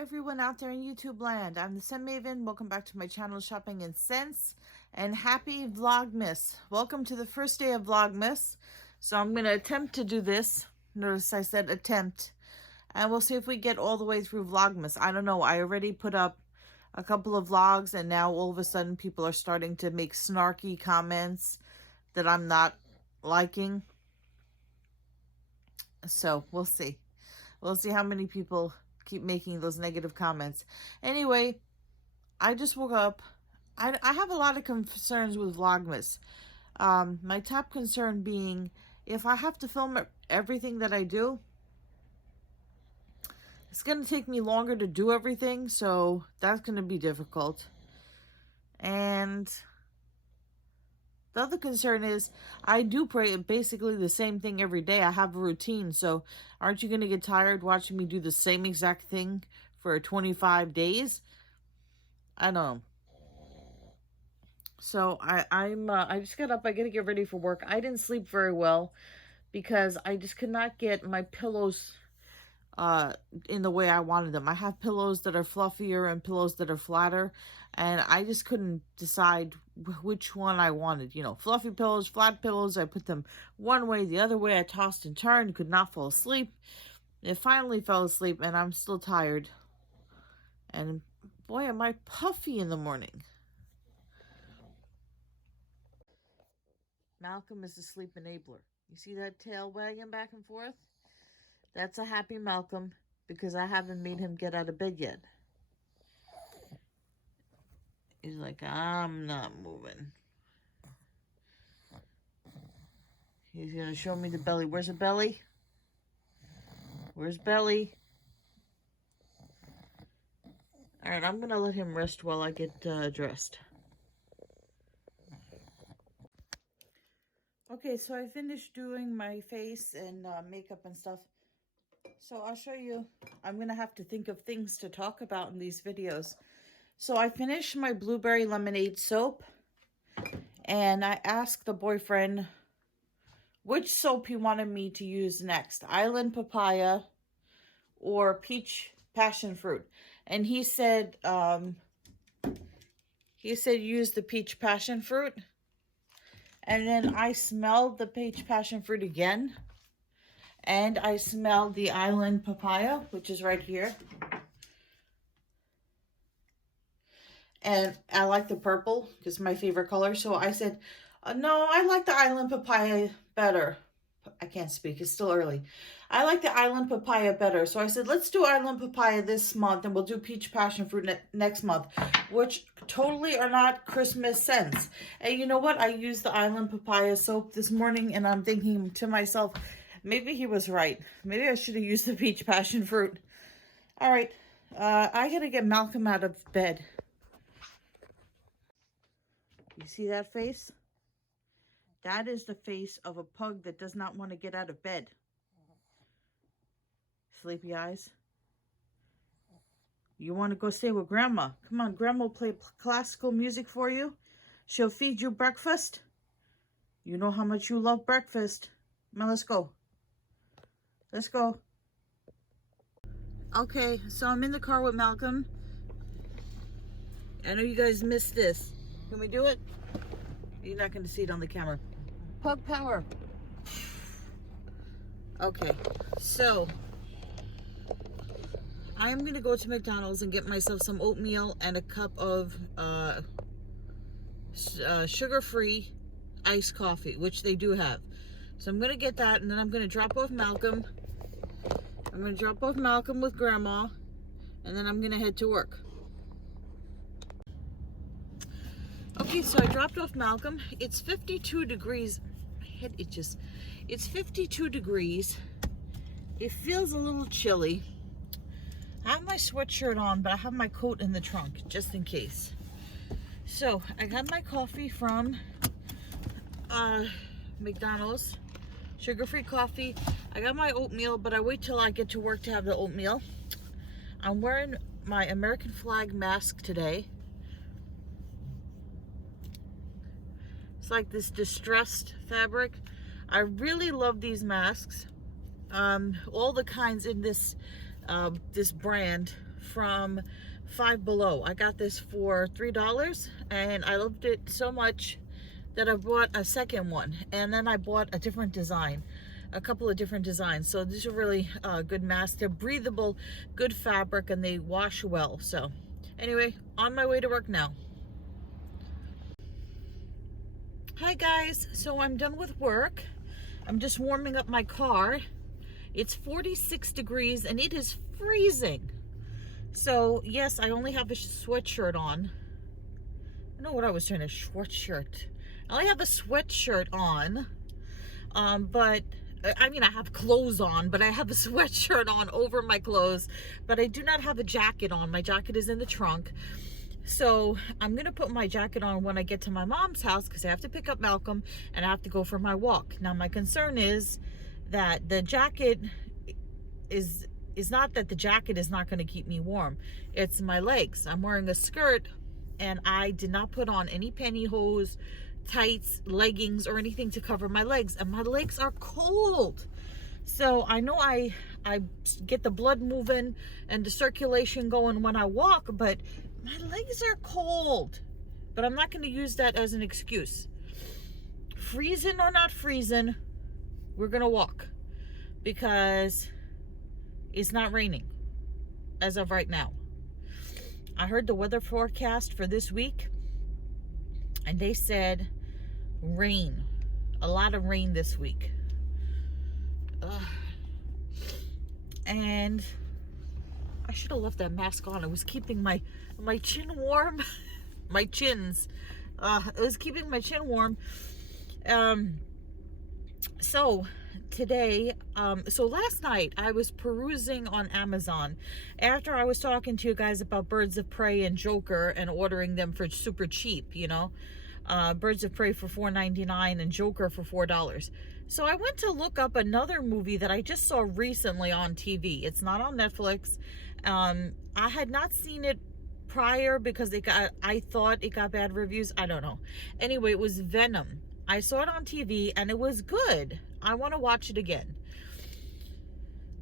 everyone out there in YouTube land. I'm the Scent Maven. Welcome back to my channel, Shopping in Scents, and happy Vlogmas. Welcome to the first day of Vlogmas. So I'm going to attempt to do this. Notice I said attempt. And we'll see if we get all the way through Vlogmas. I don't know. I already put up a couple of vlogs, and now all of a sudden people are starting to make snarky comments that I'm not liking. So we'll see. We'll see how many people keep making those negative comments. Anyway, I just woke up. I have a lot of concerns with Vlogmas. My top concern being, if I have to film everything that I do, it's going to take me longer to do everything, so that's going to be difficult. And the other concern is, I do basically the same thing every day. I have a routine, so aren't you going to get tired watching me do the same exact thing for 25 days? I don't know. So I just got up. I got to get ready for work. I didn't sleep very well because I just could not get my pillows in the way I wanted them. I have pillows that are fluffier and pillows that are flatter, and I just couldn't decide which one I wanted. You know, fluffy pillows, flat pillows, I put them one way, the other way. I tossed and turned, could not fall asleep. It finally fell asleep, and I'm still tired. And boy, am I puffy in the morning. Malcolm is the sleep enabler. You see that tail wagging back and forth? That's a happy Malcolm, because I haven't made him get out of bed yet. He's like, I'm not moving. He's going to show me the belly. Where's the belly? Where's belly? All right, I'm going to let him rest while I get dressed. Okay, so I finished doing my face and makeup and stuff. So I'll show you. I'm going to have to think of things to talk about in these videos. So I finished my blueberry lemonade soap, and I asked the boyfriend which soap he wanted me to use next, Island Papaya or Peach Passion Fruit. And he said use the Peach Passion Fruit. And then I smelled the Peach Passion Fruit again. And I smelled the Island Papaya, which is right here. And I like the purple, because it's my favorite color. So I said, no, I like the Island Papaya better. I can't speak. It's still early. I like the Island Papaya better. So I said, let's do Island Papaya this month, and we'll do Peach Passion Fruit next month, which totally are not Christmas scents. And you know what? I used the Island Papaya soap this morning, and I'm thinking to myself, maybe he was right. Maybe I should have used the Peach Passion Fruit. All right. I got to get Malcolm out of bed. You see that face? That is the face of a pug that does not want to get out of bed. Sleepy eyes. You want to go stay with Grandma? Come on, Grandma will play classical music for you. She'll feed you breakfast. You know how much you love breakfast. Come on, let's go. Let's go. Okay, so I'm in the car with Malcolm. I know you guys missed this. Can we do it? You're not going to see it on the camera. Pug power. Okay, so I'm going to go to McDonald's and get myself some oatmeal and a cup of sugar-free iced coffee, which they do have. So I'm going to get that, and then I'm going to drop off Malcolm. I'm going to drop off Malcolm with Grandma, and then I'm going to head to work. Okay, so I dropped off Malcolm. It's 52 degrees. My head itches. It's 52 degrees. It feels a little chilly. I have my sweatshirt on, but I have my coat in the trunk, just in case. So, I got my coffee from McDonald's. Sugar-free coffee. I got my oatmeal, but I wait till I get to work to have the oatmeal. I'm wearing my American flag mask today. It's like this distressed fabric. I really love these masks. All the kinds in this this brand from Five Below. I got this for $3 and I loved it so much that I bought a second one, and then I bought a different design, a couple of different designs. So these are really good masks. They're breathable, good fabric, and they wash well. So anyway, on my way to work now. Hi guys, so I'm done with work. I'm just warming up my car. It's 46 degrees and it is freezing. So yes, I only have a sweatshirt on. I know what I was trying to sweatshirt. I only have a sweatshirt on, but I mean, I have clothes on, but I have a sweatshirt on over my clothes, but I do not have a jacket on. My jacket is in the trunk. So I'm going to put my jacket on when I get to my mom's house because I have to pick up Malcolm and I have to go for my walk. Now, my concern is that the jacket is not that the jacket is not going to keep me warm. It's my legs. I'm wearing a skirt and I did not put on any pantyhose, tights, leggings, or anything to cover my legs, and my legs are cold. So I know I get the blood moving and the circulation going when I walk, but my legs are cold. But I'm not going to use that as an excuse. Freezing or not freezing, we're going to walk because it's not raining as of right now. I heard the weather forecast for this week, and they said rain, a lot of rain this week. And I should have left that mask on. It was keeping my chin warm. My chins. It was keeping my chin warm. So today, so last night I was perusing on Amazon after I was talking to you guys about Birds of Prey and Joker and ordering them for super cheap, you know. Birds of Prey for $4.99 and Joker for $4. So I went to look up another movie that I just saw recently on TV. It's not on Netflix. I had not seen it prior because I thought it got bad reviews. I don't know. Anyway, it was Venom. I saw it on TV and it was good. I want to watch it again.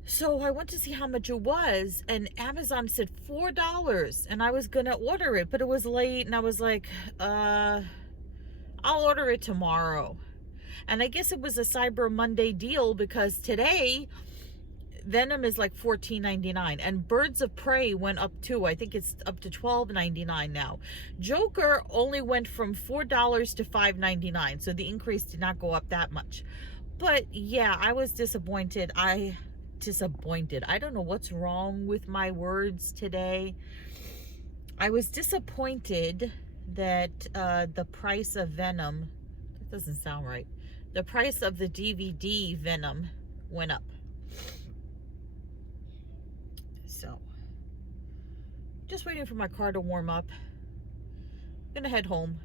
So I went to see how much it was, and Amazon said $4, and I was gonna order it, but it was late, and I was like, I'll order it tomorrow. And I guess it was a Cyber Monday deal because today Venom is like $14.99, and Birds of Prey went up too. I think it's up to $12.99 now. Joker only went from $4 to $5.99, so the increase did not go up that much. But yeah, I was disappointed. I don't know what's wrong with my words today. I was disappointed that the price of Venom, that doesn't sound right. The price of the DVD Venom went up. So, just waiting for my car to warm up. I'm gonna head home.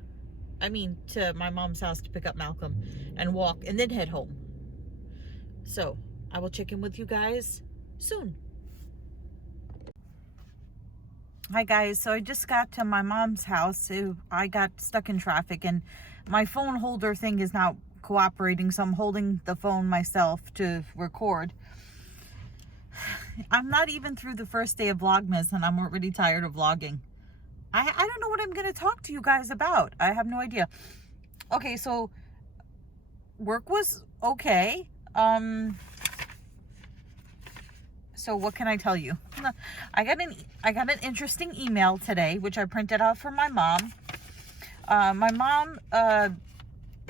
I mean, to my mom's house to pick up Malcolm and walk and then head home. So, I will check in with you guys soon. Hi guys, so I just got to my mom's house. So I got stuck in traffic and my phone holder thing is not cooperating, so I'm holding the phone myself to record. I'm not even through the first day of Vlogmas and I'm already tired of vlogging. I don't know what I'm going to talk to you guys about. I have no idea. Okay, so work was okay. So what can I tell you? I got an interesting email today, which I printed out for my mom. My mom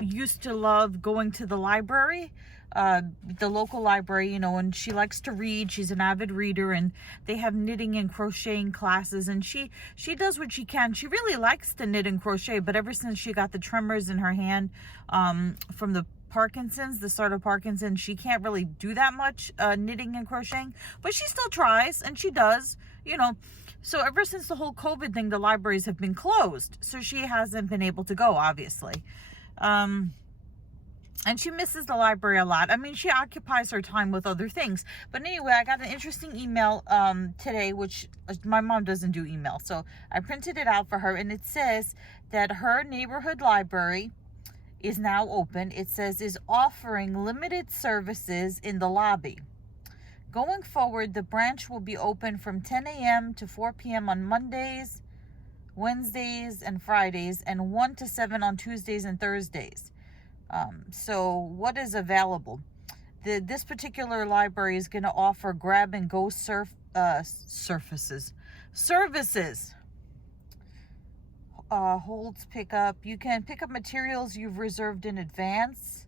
used to love going to the library, the local library, you know, and she likes to read. She's an avid reader, and they have knitting and crocheting classes, and she does what she can. She really likes to knit and crochet, but ever since she got the tremors in her hand from the Parkinson's, the start of Parkinson's, she can't really do that much knitting and crocheting, but she still tries, and she does, you know. So ever since the whole COVID thing, the libraries have been closed, so she hasn't been able to go, obviously. And she misses the library a lot. I mean, she occupies her time with other things. But anyway, I got an interesting email today, which my mom doesn't do email, so I printed it out for her, and it says that her neighborhood library is now open. It says is offering limited services in the lobby. Going forward, the branch will be open from 10 a.m. to 4 p.m. on Mondays, Wednesdays, and Fridays, and 1 to 7 on Tuesdays and Thursdays. So what is available? This particular library is going to offer grab-and-go services. Holds pickup. You can pick up materials you've reserved in advance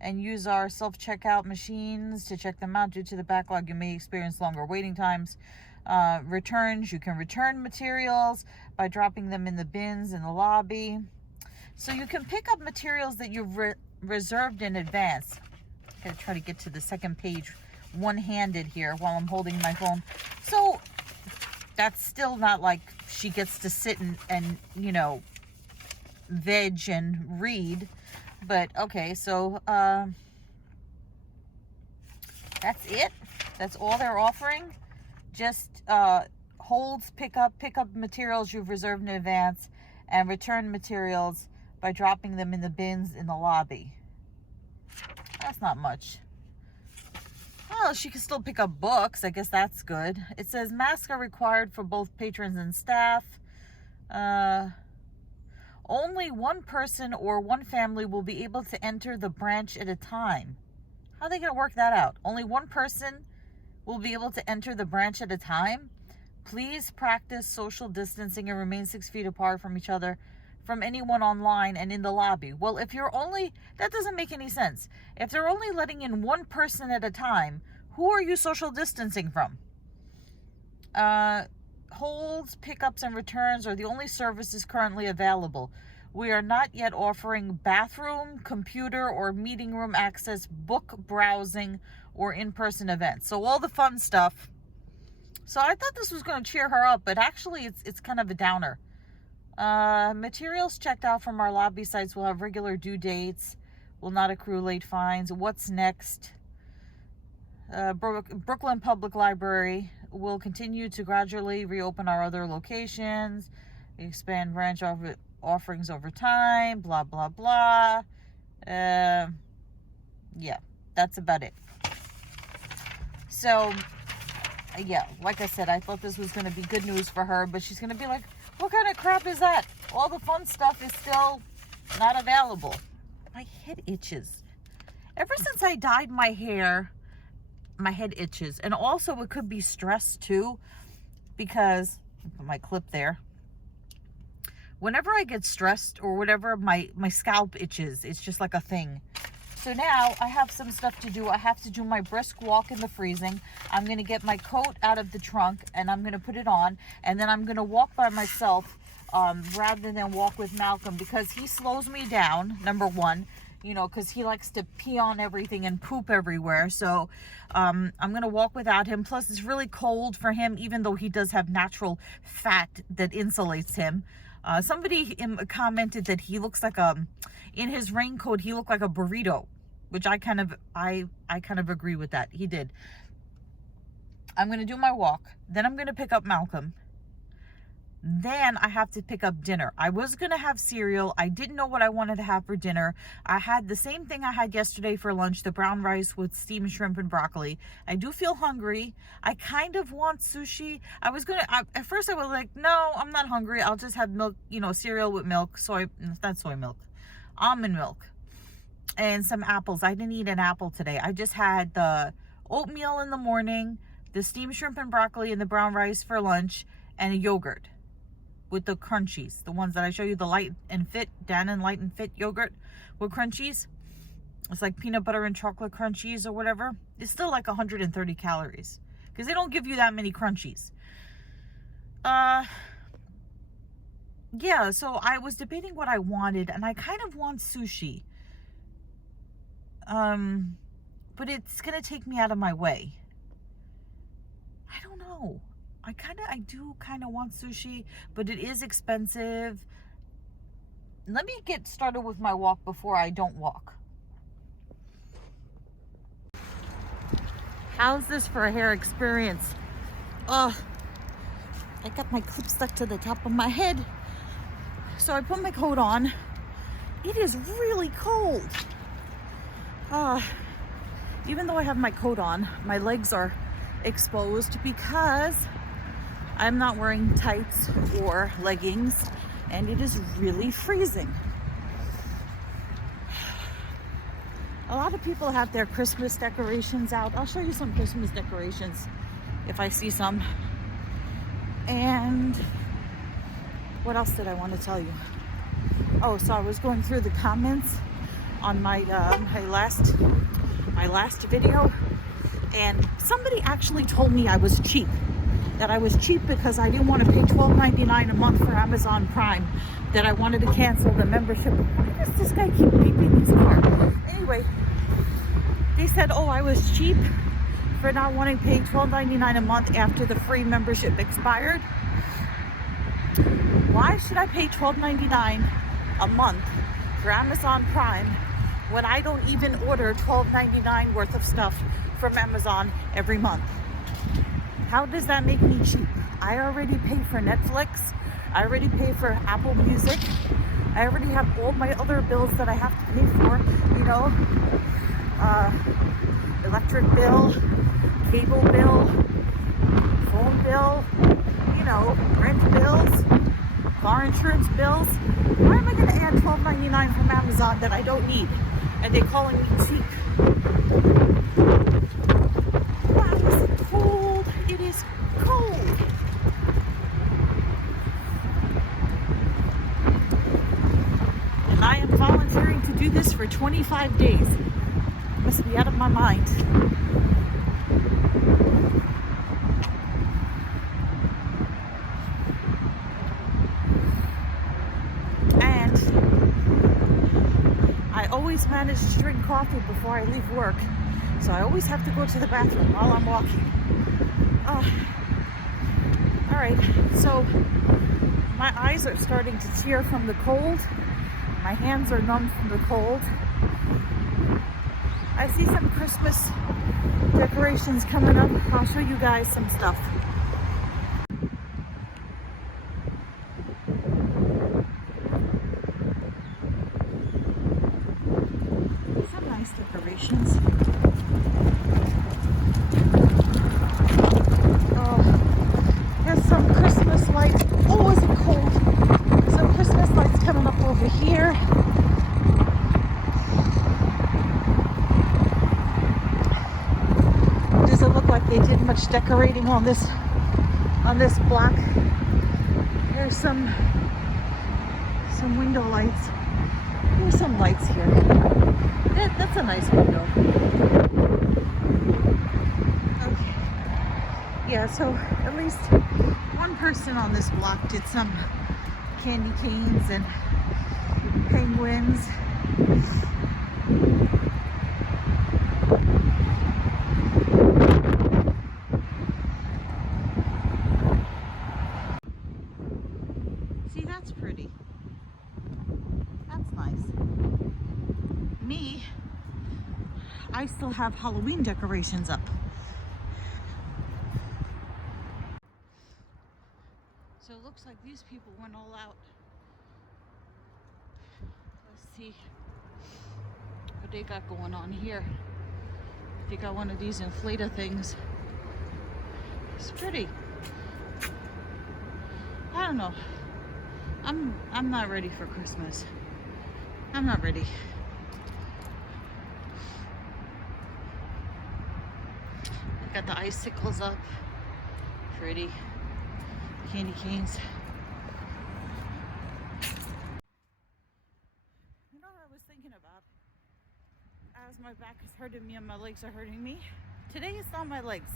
and use our self-checkout machines to check them out. Due to the backlog, you may experience longer waiting times. Returns. You can return materials by dropping them in the bins in the lobby. So you can pick up materials that you've reserved in advance. I'm gonna try to get to the second page one-handed here while I'm holding my phone. So that's still not like she gets to sit and you know, veg and read. But okay, so that's it. That's all they're offering. Just holds, pick up materials you've reserved in advance, and return materials by dropping them in the bins in the lobby. That's not much. Oh, she can still pick up books. I guess that's good. It says masks are required for both patrons and staff. Only one person or one family will be able to enter the branch at a time. How are they going to work that out? Only one person will be able to enter the branch at a time. Please practice social distancing and remain 6 feet apart from each other, from anyone online and in the lobby. Well, if you're only, that doesn't make any sense. If they're only letting in one person at a time, who are you social distancing from? Holds, pickups, and returns are the only services currently available. We are not yet offering bathroom, computer, or meeting room access, book browsing, or in-person events. So all the fun stuff. So I thought this was going to cheer her up, but actually it's kind of a downer. Materials checked out from our lobby sites will have regular due dates, will not accrue late fines. What's next? Brooklyn Public Library will continue to gradually reopen our other locations, expand branch offerings over time, blah, blah, blah. Yeah, that's about it. So, yeah, like I said, I thought this was going to be good news for her, but she's going to be like, what kind of crap is that? All the fun stuff is still not available. My head itches. Ever since I dyed my hair, my head itches. And also it could be stress too, because put my clip there. Whenever I get stressed or whatever, my scalp itches. It's just like a thing. So now I have some stuff to do. I have to do my brisk walk in the freezing. I'm going to get my coat out of the trunk and I'm going to put it on. And then I'm going to walk by myself rather than walk with Malcolm, because he slows me down, number one, you know, because he likes to pee on everything and poop everywhere. So I'm going to walk without him. Plus, it's really cold for him, even though he does have natural fat that insulates him. Somebody commented that he looks like in his raincoat, he looked like a burrito, which I kind of agree with that. He did. I'm going to do my walk. Then I'm going to pick up Malcolm. Then I have to pick up dinner. I was going to have cereal. I didn't know what I wanted to have for dinner. I had the same thing I had yesterday for lunch, the brown rice with steamed shrimp and broccoli. I do feel hungry. I kind of want sushi. At first I was like, no, I'm not hungry. I'll just have milk, you know, cereal with milk, almond milk, and some apples. I didn't eat an apple today. I just had the oatmeal in the morning, the steamed shrimp and broccoli, and the brown rice for lunch, and a yogurt with the crunchies, the ones that I show you, the Light and Fit, Dannon Light and Fit yogurt with crunchies. It's like peanut butter and chocolate crunchies or whatever. It's still like 130 calories because they don't give you that many crunchies. Yeah, so I was debating what I wanted, and I kind of want sushi. But it's gonna take me out of my way. I don't know. I do kind of want sushi, but it is expensive. Let me get started with my walk before I don't walk. How's this for a hair experience? I got my clip stuck to the top of my head. So I put my coat on. It is really cold. Even though I have my coat on, my legs are exposed because I'm not wearing tights or leggings and it is really freezing. A lot of people have their Christmas decorations out. I'll show you some Christmas decorations if I see some. And what else did I want to tell you? Oh, so I was going through the comments on my last video, and somebody actually told me I was cheap. That I was cheap because I didn't want to pay $12.99 a month for Amazon Prime. That I wanted to cancel the membership. Why does this guy keep beeping his car? Anyway, they said, oh, I was cheap for not wanting to pay $12.99 a month after the free membership expired. Why should I pay $12.99 a month for Amazon Prime when I don't even order $12.99 worth of stuff from Amazon every month? How does that make me cheap? I already pay for Netflix. I already pay for Apple Music. I already have all my other bills that I have to pay for, you know, electric bill, cable bill, phone bill, you know, rent bills, car insurance bills. Why am I going to add $12.99 from Amazon that I don't need? And they're calling me cheap. Wow, it's cold. It is cold. And I am volunteering to do this for 25 days. I must be out of my mind. I always manage to drink coffee before I leave work, so I always have to go to the bathroom while I'm walking. All right, so my eyes are starting to tear from the cold. My hands are numb from the cold. I see some Christmas decorations coming up. I'll show you guys some stuff. Decorations. Oh, there's some Christmas lights. Oh, is it cold? Some Christmas lights coming up over here. Doesn't look like they did much decorating on this block. There's some window lights. There's some lights here. That's a nice window. Okay. Yeah, so at least one person on this block did some candy canes and penguins. See, that's pretty. That's nice. Me, I still have Halloween decorations up. So it looks like these people went all out. Let's see what they got going on here. They got one of these inflator things. It's pretty. I don't know. I'm not ready for Christmas. I'm not ready. I got the icicles up. Pretty. Candy canes. You know what I was thinking about? As my back is hurting me and my legs are hurting me. Today it's not my legs.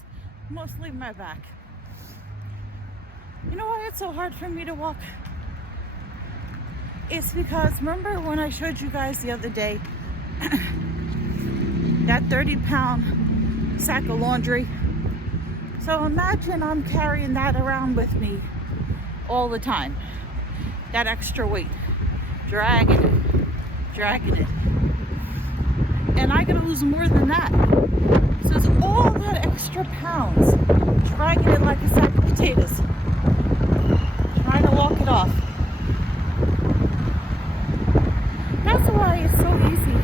Mostly my back. You know why it's so hard for me to walk? It's because, remember when I showed you guys the other day that 30-pound sack of laundry? So imagine I'm carrying that around with me all the time. That extra weight. Dragging it. And I gotta lose more than that. So it's all that extra pounds. Dragging it like a sack of potatoes. Trying to walk it off. That's why it's so easy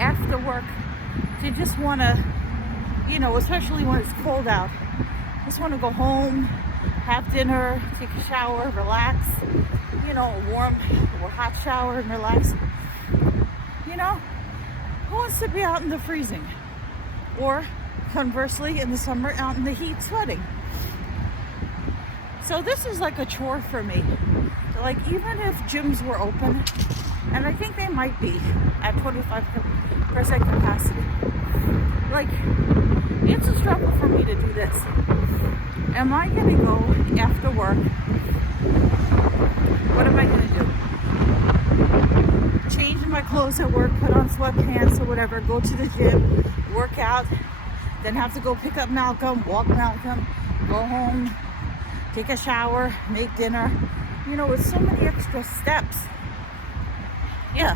after work to just want to you know, especially when it's cold out. Just want to go home, have dinner, take a shower, relax, you know, a warm or hot shower and relax. You know, who wants to be out in the freezing? Or conversely, in the summer, out in the heat sweating. So this is like a chore for me. Like, even if gyms were open, and I think they might be at 25% capacity, like, it's a struggle for me to do this. Am I gonna go after work? What am I gonna do? Change my clothes at work, put on sweatpants or whatever, go to the gym, work out, then have to go pick up Malcolm, walk Malcolm, go home, take a shower, make dinner. You know, it's so many extra steps. Yeah,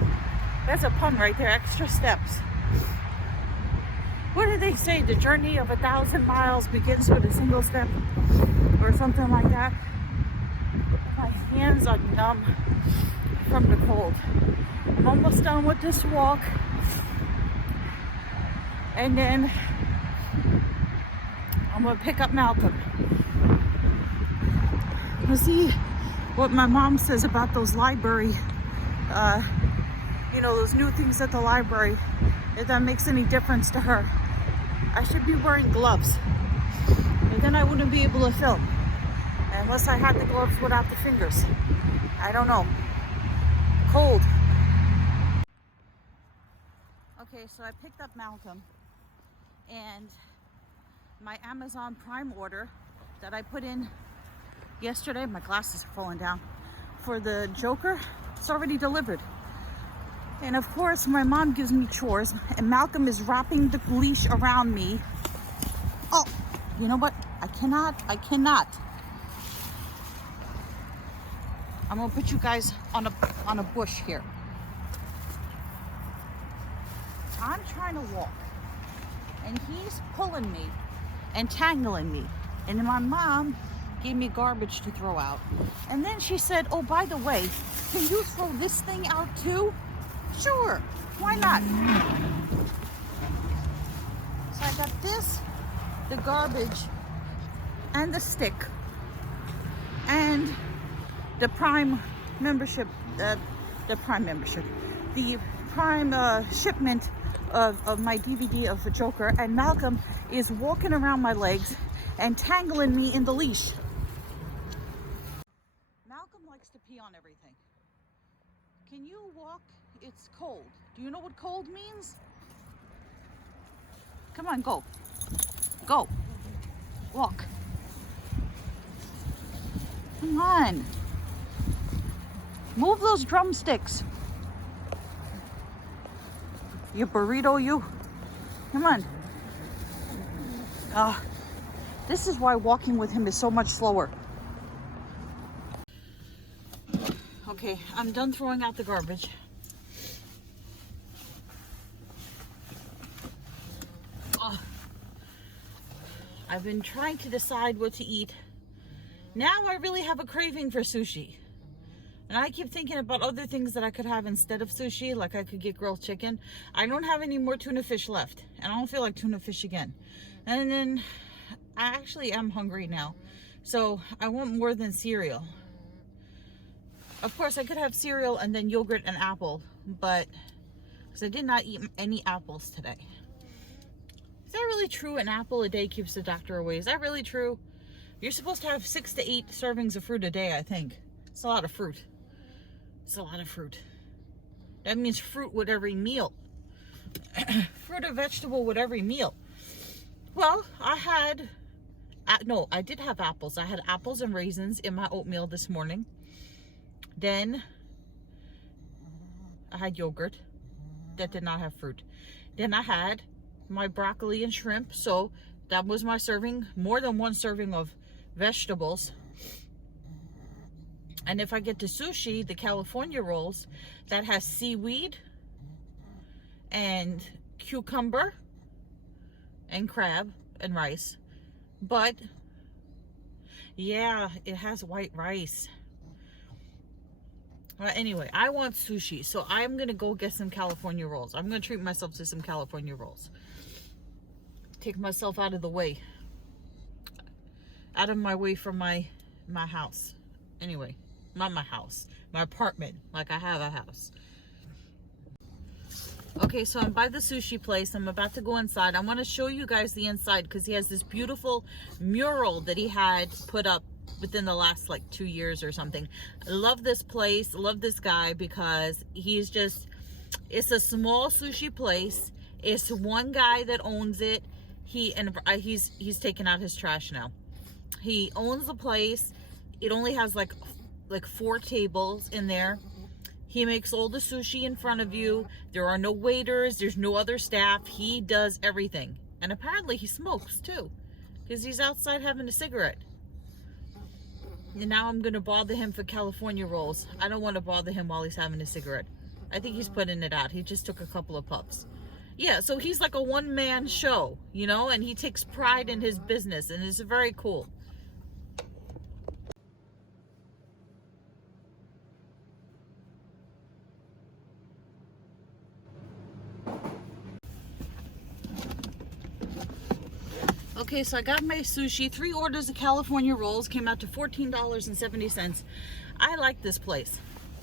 that's a pun right there, extra steps. What do they say? The journey of 1,000 miles begins with a single step, or something like that. My hands are numb from the cold. I'm almost done with this walk. And then I'm gonna pick up Malcolm. We'll see what my mom says about those library, you know, those new things at the library, if that makes any difference to her. I should be wearing gloves, but then I wouldn't be able to film unless I had the gloves without the fingers. I don't know. Cold. Okay, so I picked up Malcolm, and my Amazon Prime order that I put in yesterday, my glasses are falling down, for the Joker, it's already delivered. And of course, my mom gives me chores, and Malcolm is wrapping the leash around me. Oh, you know what? I cannot. I'm gonna put you guys on a bush here. I'm trying to walk, and he's pulling me and tangling me. And then my mom gave me garbage to throw out. And then she said, oh, by the way, can you throw this thing out too? Sure, why not? So I got this, the garbage, and the stick, and the Prime membership, the Prime shipment of my DVD of the Joker, and Malcolm is walking around my legs and tangling me in the leash. Malcolm likes to pee on everything. Can you walk? It's cold. Do you know what cold means? Come on, go. Go. Walk. Come on. Move those drumsticks. You burrito, you. Come on. This is why walking with him is so much slower. Okay, I'm done throwing out the garbage. I've been trying to decide what to eat. Now I really have a craving for sushi. And I keep thinking about other things that I could have instead of sushi, like I could get grilled chicken. I don't have any more tuna fish left, and I don't feel like tuna fish again. And then I actually am hungry now, so I want more than cereal. Of course, I could have cereal and then yogurt and apple, but because I did not eat any apples today. Is that really true? An apple a day keeps the doctor away. Is that really true? You're supposed to have 6 to 8 servings of fruit a day, I think. It's a lot of fruit. It's a lot of fruit. That means fruit with every meal. Fruit or vegetable with every meal. Well, I did have apples. I had apples and raisins in my oatmeal this morning. Then I had yogurt that did not have fruit. Then I had my broccoli and shrimp. So that was my serving, more than one serving of vegetables. And if I get to sushi, the California rolls, that has seaweed and cucumber and crab and rice. But yeah, it has white rice. Well, anyway, I want sushi, so I'm gonna go get some California rolls. I'm gonna treat myself to some California rolls. take myself out of the way. Out of my way from my house. Anyway, not my house. My apartment. Like I have a house. Okay, so I'm by the sushi place. I'm about to go inside. I want to show you guys the inside because he has this beautiful mural that he had put up within the last like 2 years or something. I love this place. Love this guy because he's just, it's a small sushi place. It's one guy that owns it. He's taken out his trash now. He owns the place. It only has like 4 tables in there. He makes all the sushi in front of you. There are no waiters. There's no other staff. He does everything. And apparently he smokes too, because he's outside having a cigarette. And now I'm going to bother him for California rolls. I don't want to bother him while he's having a cigarette. I think he's putting it out. He just took a couple of puffs. Yeah, so he's like a one-man show, you know, and he takes pride in his business, and it's very cool. Okay, so I got my sushi. 3 orders of California rolls came out to $14.70. I like this place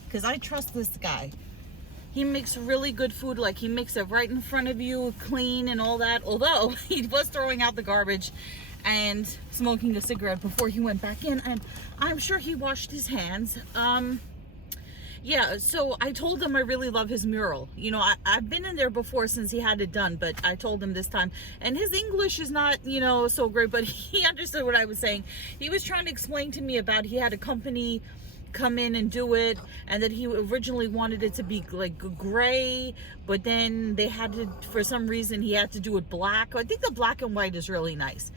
because I trust this guy. He makes really good food. Like, he makes it right in front of you, clean and all that. Although he was throwing out the garbage and smoking a cigarette before he went back in, and I'm sure he washed his hands. Yeah, so I told him I really love his mural. You know, I've been in there before since he had it done, but I told him this time. And his English is not, you know, so great, but he understood what I was saying. He was trying to explain to me about he had a company come in and do it, and that he originally wanted it to be like gray, but then they had to, for some reason, he had to do it black. I think the black and white is really nice.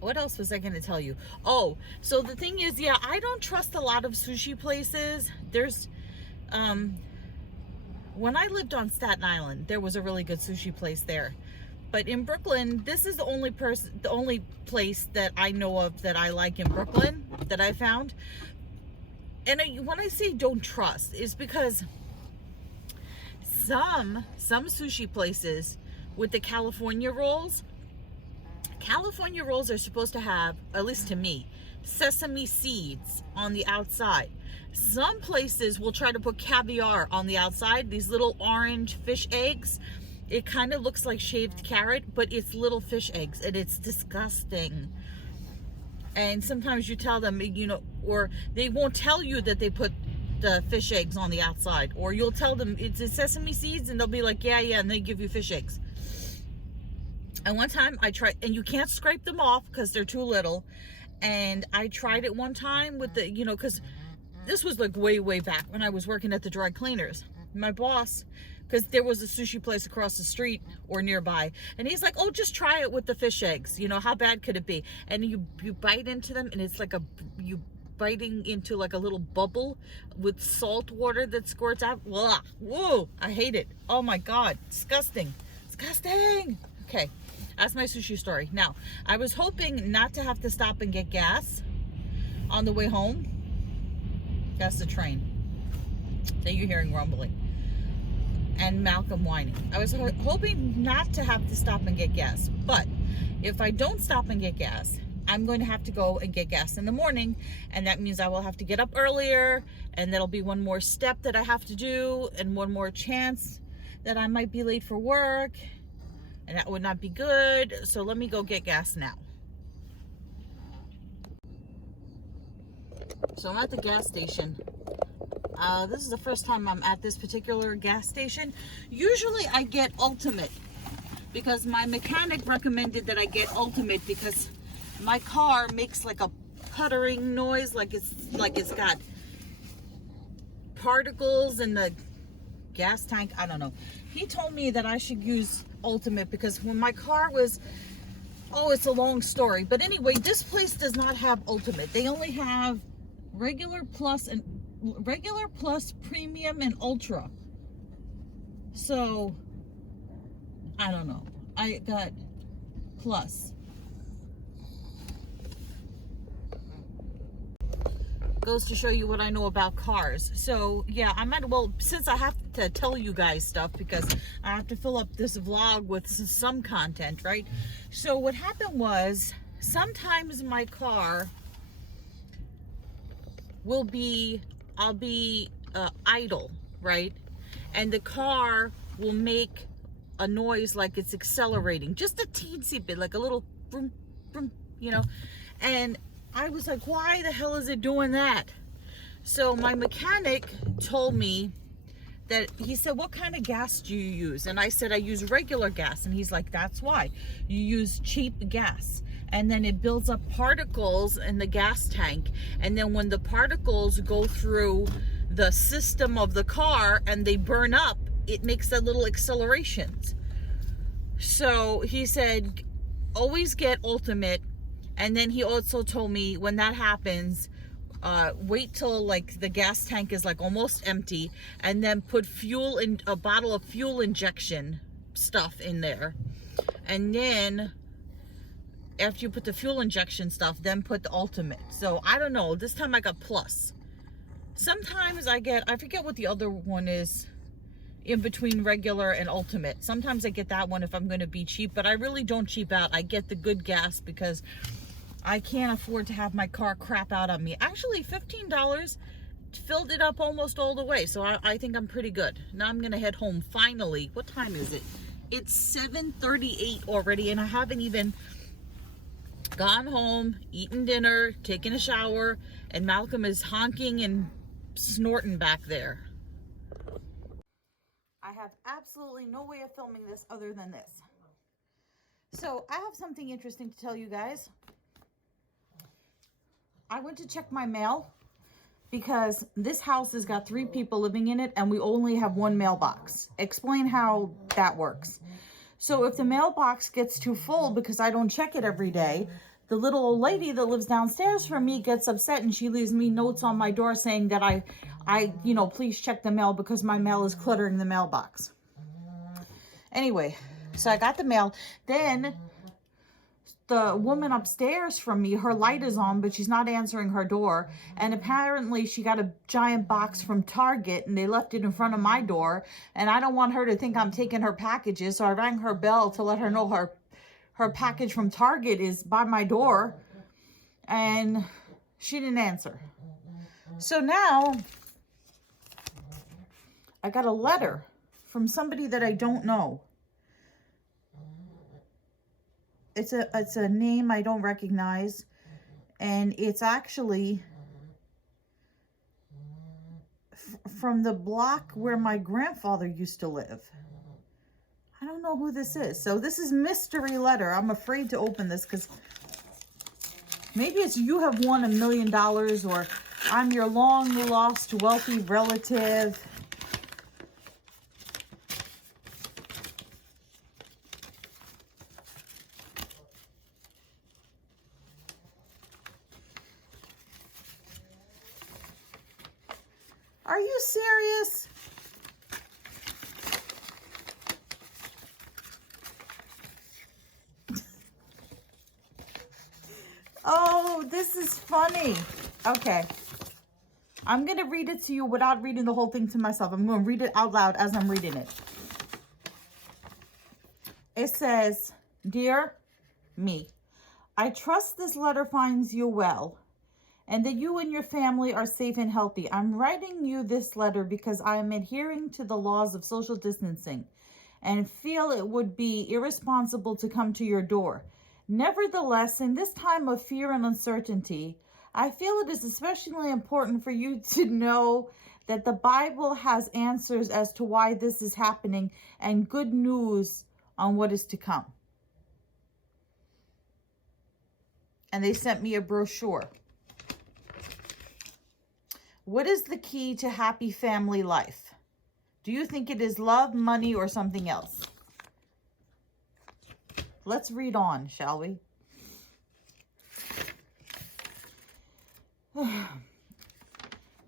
What else was I going to tell you? Oh, so the thing is, yeah, I don't trust a lot of sushi places. There's, when I lived on Staten Island, there was a really good sushi place there. But in Brooklyn, this is the only place that I know of that I like in Brooklyn that I found. And when I say don't trust, it's because some sushi places with the California rolls are supposed to have, at least to me, sesame seeds on the outside. Some places will try to put caviar on the outside, these little orange fish eggs. It kind of looks like shaved carrot, but it's little fish eggs, and it's disgusting. And sometimes you tell them, you know, or they won't tell you that they put the fish eggs on the outside, or you'll tell them it's sesame seeds, and they'll be like, yeah, and they give you fish eggs. And one time I tried, and you can't scrape them off because they're too little. And I tried it one time with the, you know, because this was like way back when I was working at the dry cleaners. My boss, because there was a sushi place across the street or nearby, and he's like, oh, just try it with the fish eggs. You know, how bad could it be? And you bite into them, and it's like you biting into like a little bubble with salt water that squirts out. Blah. Whoa, I hate it. Oh my God, disgusting. Okay. That's my sushi story. Now, I was hoping not to have to stop and get gas on the way home. That's the train that you're hearing rumbling. And Malcolm whining. I was hoping not to have to stop and get gas. But if I don't stop and get gas, I'm going to have to go and get gas in the morning. And that means I will have to get up earlier. And that'll be one more step that I have to do. And one more chance that I might be late for work. And that would not be good. So let me go get gas now. So I'm at the gas station. This is the first time I'm at this particular gas station. Usually I get Ultimate because my mechanic recommended that I get Ultimate because my car makes like a puttering noise, like it's got particles in the gas tank. I don't know. He told me that I should use Ultimate because when my car was, it's a long story. But anyway, this place does not have Ultimate. They only have regular plus, premium, and ultra. So I don't know. I got plus. Goes to show you what I know about cars. So yeah, since I have to tell you guys stuff because I have to fill up this vlog with some content, right? So what happened was, sometimes my car will be, I'll be idle, right? And the car will make a noise like it's accelerating, just a teensy bit, like a little vroom, vroom, you know. And I was like, why the hell is it doing that? So my mechanic told me that, he said, what kind of gas do you use? And I said, I use regular gas. And he's like, that's why. You use cheap gas. And then it builds up particles in the gas tank. And then when the particles go through the system of the car and they burn up, it makes a little accelerations. So he said, always get Ultimate. And then he also told me, when that happens, wait till like the gas tank is like almost empty, and then put fuel in a bottle of fuel injection stuff in there. And then after you put the fuel injection stuff, then put the Ultimate. So I don't know, this time I got Plus. Sometimes I forget what the other one is in between regular and Ultimate. Sometimes I get that one if I'm going to be cheap, but I really don't cheap out. I get the good gas because I can't afford to have my car crap out on me. Actually, $15 filled it up almost all the way, so I think I'm pretty good. Now I'm going to head home finally. What time is it? It's 7:38 already, and I haven't even gone home, eaten dinner, taken a shower, and Malcolm is honking and snorting back there. I have absolutely no way of filming this other than this. So I have something interesting to tell you guys. I went to check my mail because this house has got 3 people living in it and we only have 1 mailbox. Explain how that works. So if the mailbox gets too full because I don't check it every day, the little old lady that lives downstairs from me gets upset and she leaves me notes on my door saying that I please check the mail because my mail is cluttering the mailbox. Anyway, so I got the mail. Then the woman upstairs from me, her light is on, but she's not answering her door. And apparently she got a giant box from Target and they left it in front of my door. And I don't want her to think I'm taking her packages. So I rang her bell to let her know her package from Target is by my door. And she didn't answer. So now I got a letter from somebody that I don't know. It's a name I don't recognize, and it's actually from the block where my grandfather used to live. I don't know who this is. So this is mystery letter. I'm afraid to open this because maybe it's you have won $1 million, or I'm your long lost wealthy relative. Are you serious? Oh, this is funny. Okay. I'm going to read it to you without reading the whole thing to myself. I'm going to read it out loud as I'm reading it. It says, "Dear me, I trust this letter finds you well, and that you and your family are safe and healthy. I'm writing you this letter because I am adhering to the laws of social distancing and feel it would be irresponsible to come to your door. Nevertheless, in this time of fear and uncertainty, I feel it is especially important for you to know that the Bible has answers as to why this is happening and good news on what is to come." And they sent me a brochure. What is the key to happy family life? Do you think it is love, money, or something else? Let's read on, shall we?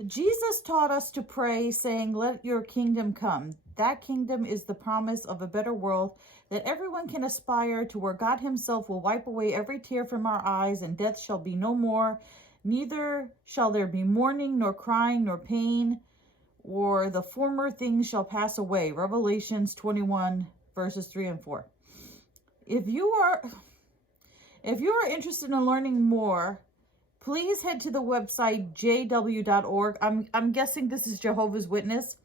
Jesus taught us to pray, saying, "Let your kingdom come." That kingdom is the promise of a better world that everyone can aspire to, where God himself will wipe away every tear from our eyes, and death shall be no more. Neither shall there be mourning, nor crying, nor pain, or the former things shall pass away. Revelations 21 verses 3 and 4. If you are interested in learning more, please head to the website jw.org. I'm guessing this is Jehovah's Witness,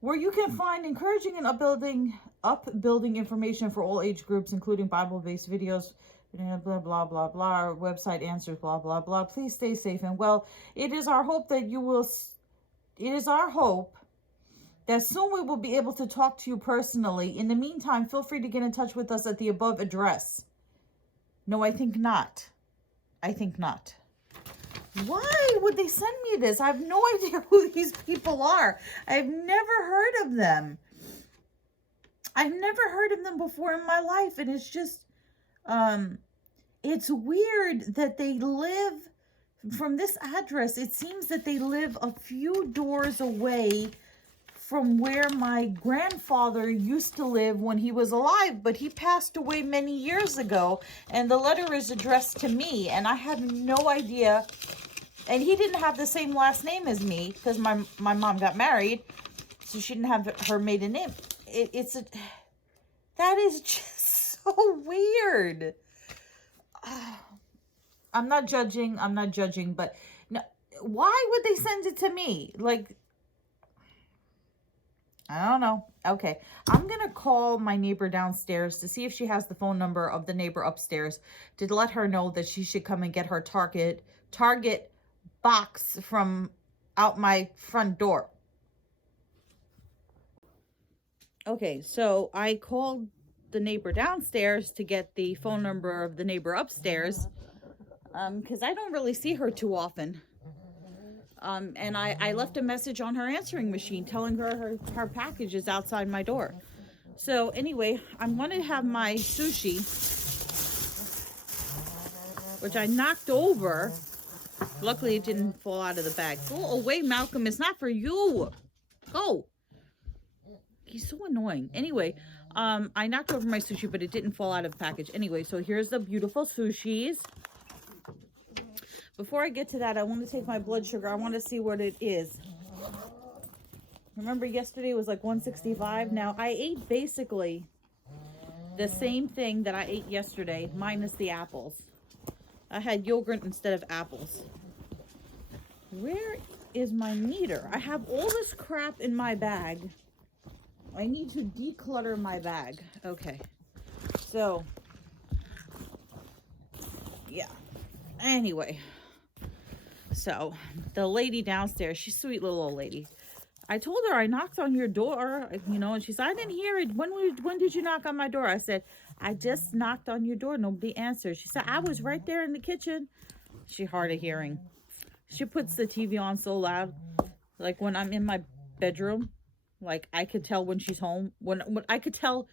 where you can find encouraging and upbuilding information for all age groups, including Bible-based videos, blah, blah, blah, blah. Our website answers, blah, blah, blah. Please stay safe and well. It is our hope that soon we will be able to talk to you personally. In the meantime, feel free to get in touch with us at the above address. No, I think not. I think not. Why would they send me this? I have no idea who these people are. I've never heard of them. I've never heard of them before in my life. And it's just, it's weird that they live from this address. It seems that they live a few doors away from where my grandfather used to live when he was alive, but he passed away many years ago, and the letter is addressed to me, and I had no idea. And he didn't have the same last name as me, because my mom got married, so she didn't have her maiden name. That is just so weird. I'm not judging, but no, why would they send it to me? Like, I don't know. Okay, I'm going to call my neighbor downstairs to see if she has the phone number of the neighbor upstairs to let her know that she should come and get her Target box from out my front door. Okay, so I called the neighbor downstairs to get the phone number of the neighbor upstairs, because I don't really see her too often. And I left a message on her answering machine telling her her package is outside my door. So anyway, I'm going to have my sushi, which I knocked over. Luckily, it didn't fall out of the bag. Go away, Malcolm. It's not for you. Go. He's so annoying. Anyway, I knocked over my sushi, but it didn't fall out of the package. Anyway, so here's the beautiful sushis. Before I get to that, I want to take my blood sugar. I want to see what it is. Remember yesterday it was like 165. Now, I ate basically the same thing that I ate yesterday, minus the apples. I had yogurt instead of apples. Where is my meter? I have all this crap in my bag. I need to declutter my bag. Okay. So, yeah. Anyway. So, the lady downstairs, she's a sweet little old lady. I told her I knocked on your door, and she said, I didn't hear it. When did you knock on my door? I said, I just knocked on your door. Nobody answered. She said, I was right there in the kitchen. She hard of hearing. She puts the TV on so loud. Like when I'm in my bedroom, like I could tell when she's home. When I could tell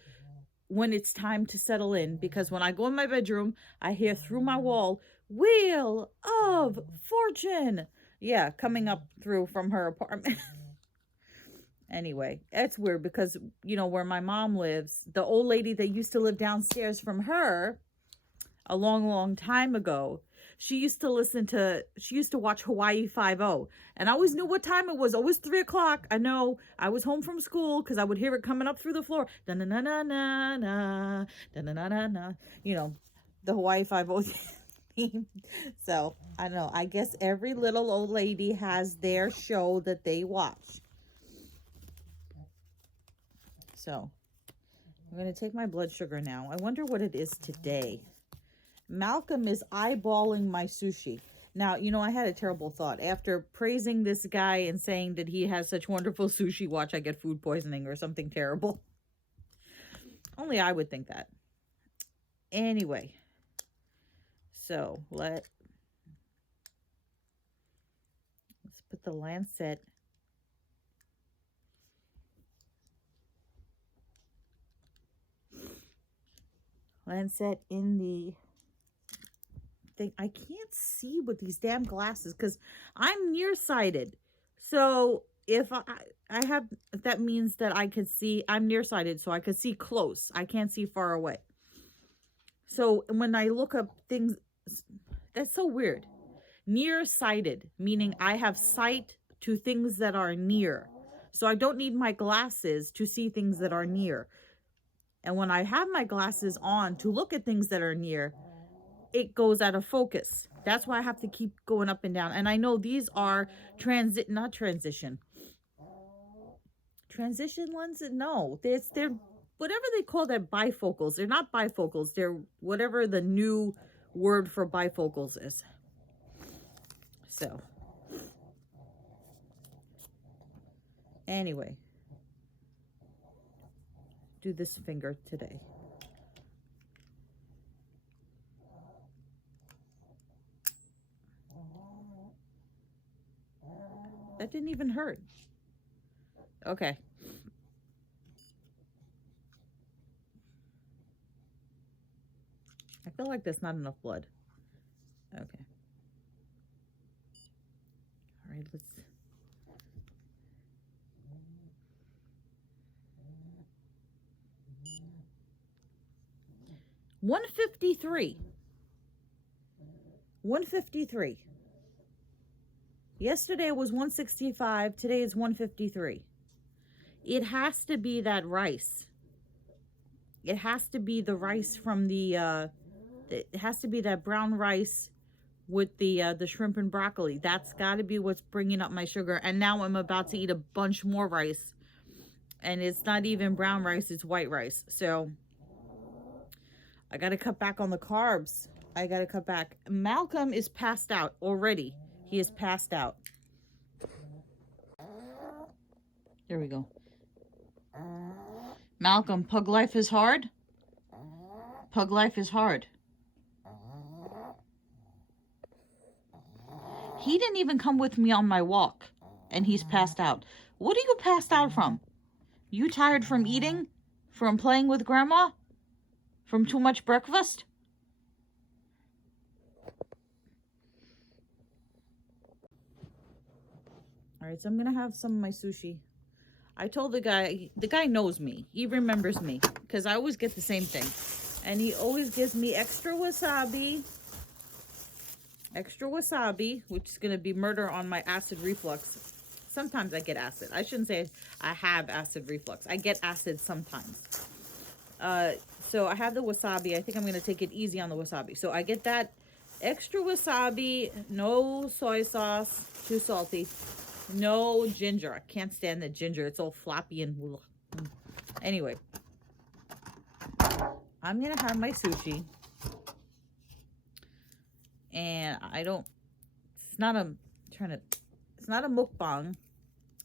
when it's time to settle in. Because when I go in my bedroom, I hear through my wall, Wheel of Fortune. Yeah, coming up through from her apartment. Anyway, it's weird because, where my mom lives, the old lady that used to live downstairs from her a long, long time ago, she used to watch Hawaii Five-0. And I always knew what time it was. Always 3 o'clock. I know I was home from school because I would hear it coming up through the floor. Da-na-na-na-na-na, da-na-na-na-na. The Hawaii Five-0 theme. So, I don't know. I guess every little old lady has their show that they watch. So, I'm going to take my blood sugar now. I wonder what it is today. Malcolm is eyeballing my sushi. Now, I had a terrible thought. After praising this guy and saying that he has such wonderful sushi, watch I get food poisoning or something terrible. Only I would think that. Anyway. So, let's put the lancet in the thing. I can't see with these damn glasses because I'm nearsighted. So if I have, that means that I could see, I'm nearsighted, so I could see close. I can't see far away. So when I look up things, that's so weird. Nearsighted, meaning I have sight to things that are near. So I don't need my glasses to see things that are near. And when I have my glasses on to look at things that are near, it goes out of focus. That's why I have to keep going up and down. And I know these are not transition lenses. No, they're whatever they call that, bifocals. They're not bifocals. They're whatever the new word for bifocals is. So anyway, do this finger today. That didn't even hurt. Okay. I feel like there's not enough blood. Okay. All right, let's... 153. 153. Yesterday was 165. Today is 153. It has to be that rice. It has to be the rice from the, it has to be that brown rice with the shrimp and broccoli. That's got to be what's bringing up my sugar. And now I'm about to eat a bunch more rice. And it's not even brown rice, it's white rice. So I got to cut back on the carbs. I got to cut back. Malcolm is passed out already. He is passed out. There we go. Malcolm, pug life is hard. Pug life is hard. He didn't even come with me on my walk, and he's passed out. What are you passed out from? You tired from eating? From playing with grandma? From too much breakfast? All right, so I'm going to have some of my sushi. I told the guy knows me. He remembers me because I always get the same thing. And he always gives me extra wasabi. Extra wasabi, which is going to be murder on my acid reflux. Sometimes I get acid. I shouldn't say I have acid reflux. I get acid sometimes. So I have the wasabi. I think I'm going to take it easy on the wasabi. So I get that extra wasabi, no soy sauce, too salty. No ginger. I can't stand the ginger. It's all floppy and... Anyway. I'm going to have my sushi. And I don't... It's not a... It's not a mukbang.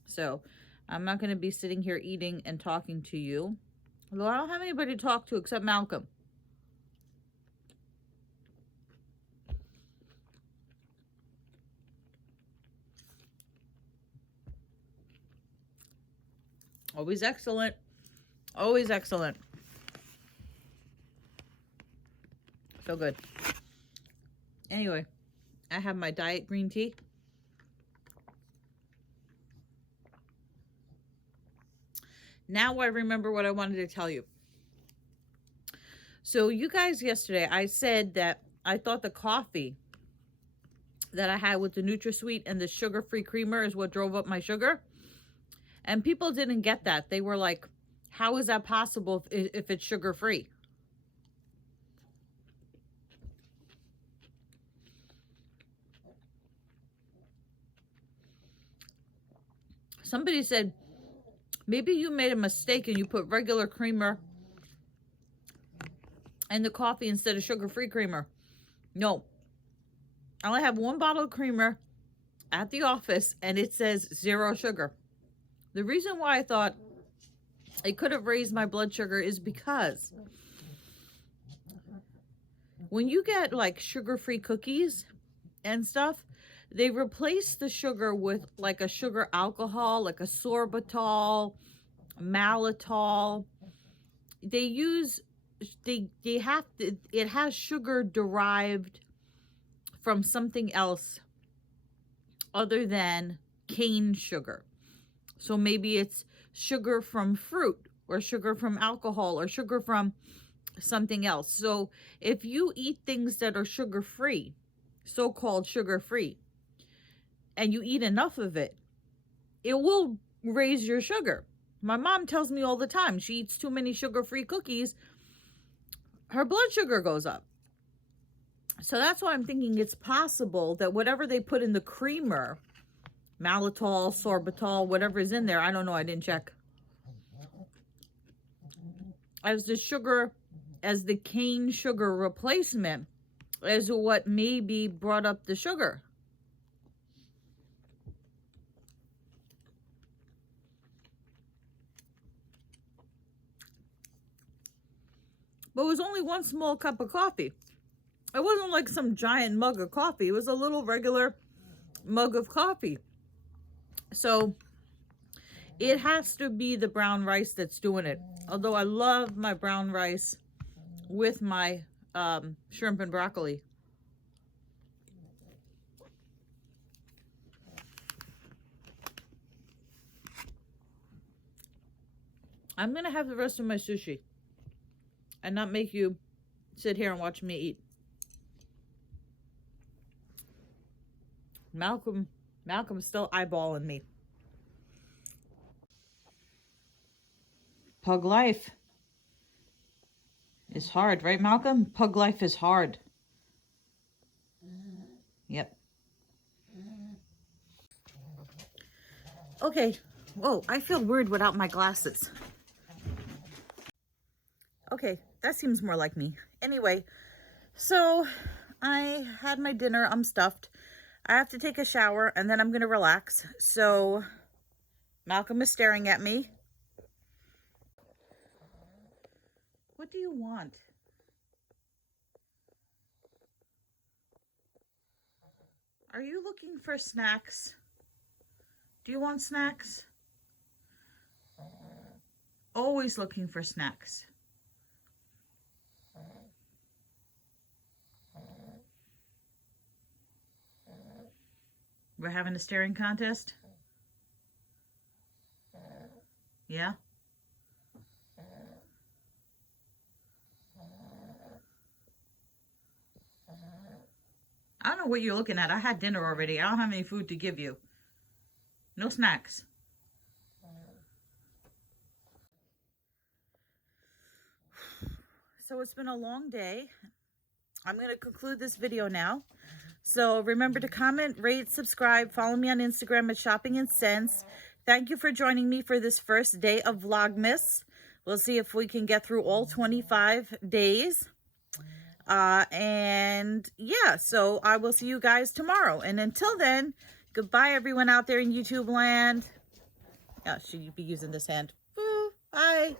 So, I'm not going to be sitting here eating and talking to you. Although I don't have anybody to talk to except Malcolm. Always excellent. Always excellent. So good. Anyway, I have my diet green tea. Now I remember what I wanted to tell you. So you guys, yesterday, I said that I thought the coffee that I had with the NutraSweet and the sugar-free creamer is what drove up my sugar. And people didn't get that. They were like, how is that possible if it's sugar-free? Somebody said, maybe you made a mistake and you put regular creamer in the coffee instead of sugar-free creamer. No. I only have one bottle of creamer at the office and it says 0 sugar. The reason why I thought it could have raised my blood sugar is because when you get like sugar-free cookies and stuff, they replace the sugar with like a sugar alcohol, like a sorbitol, maltitol. It has sugar derived from something else other than cane sugar. So maybe it's sugar from fruit or sugar from alcohol or sugar from something else. So if you eat things that are sugar-free, so-called sugar-free, and you eat enough of it, it will raise your sugar. My mom tells me all the time, she eats too many sugar-free cookies, her blood sugar goes up. So that's why I'm thinking it's possible that whatever they put in the creamer, maltitol, sorbitol, whatever is in there, I don't know, I didn't check, as the sugar, as the cane sugar replacement, is what maybe brought up the sugar. But it was only one small cup of coffee. It wasn't like some giant mug of coffee. It was a little regular mug of coffee. So it has to be the brown rice that's doing it. Although I love my brown rice with my shrimp and broccoli. I'm going to have the rest of my sushi and not make you sit here and watch me eat. Malcolm's still eyeballing me. Pug life is hard, right, Malcolm? Pug life is hard. Yep. Okay. Whoa, I feel weird without my glasses. Okay, that seems more like me. Anyway, so I had my dinner. I'm stuffed. I have to take a shower and then I'm going to relax. So Malcolm is staring at me. What do you want? Are you looking for snacks? Do you want snacks? Always looking for snacks. We're having a staring contest? Yeah? I don't know what you're looking at. I had dinner already. I don't have any food to give you. No snacks. So it's been a long day. I'm going to conclude this video now. So remember to comment, rate, subscribe, follow me on Instagram at Shopping and Sense. Thank you for joining me for this first day of Vlogmas. We'll see if we can get through all 25 days. And yeah, so I will see you guys tomorrow. And until then, goodbye everyone out there in YouTube land. Oh, should you be using this hand? Bye.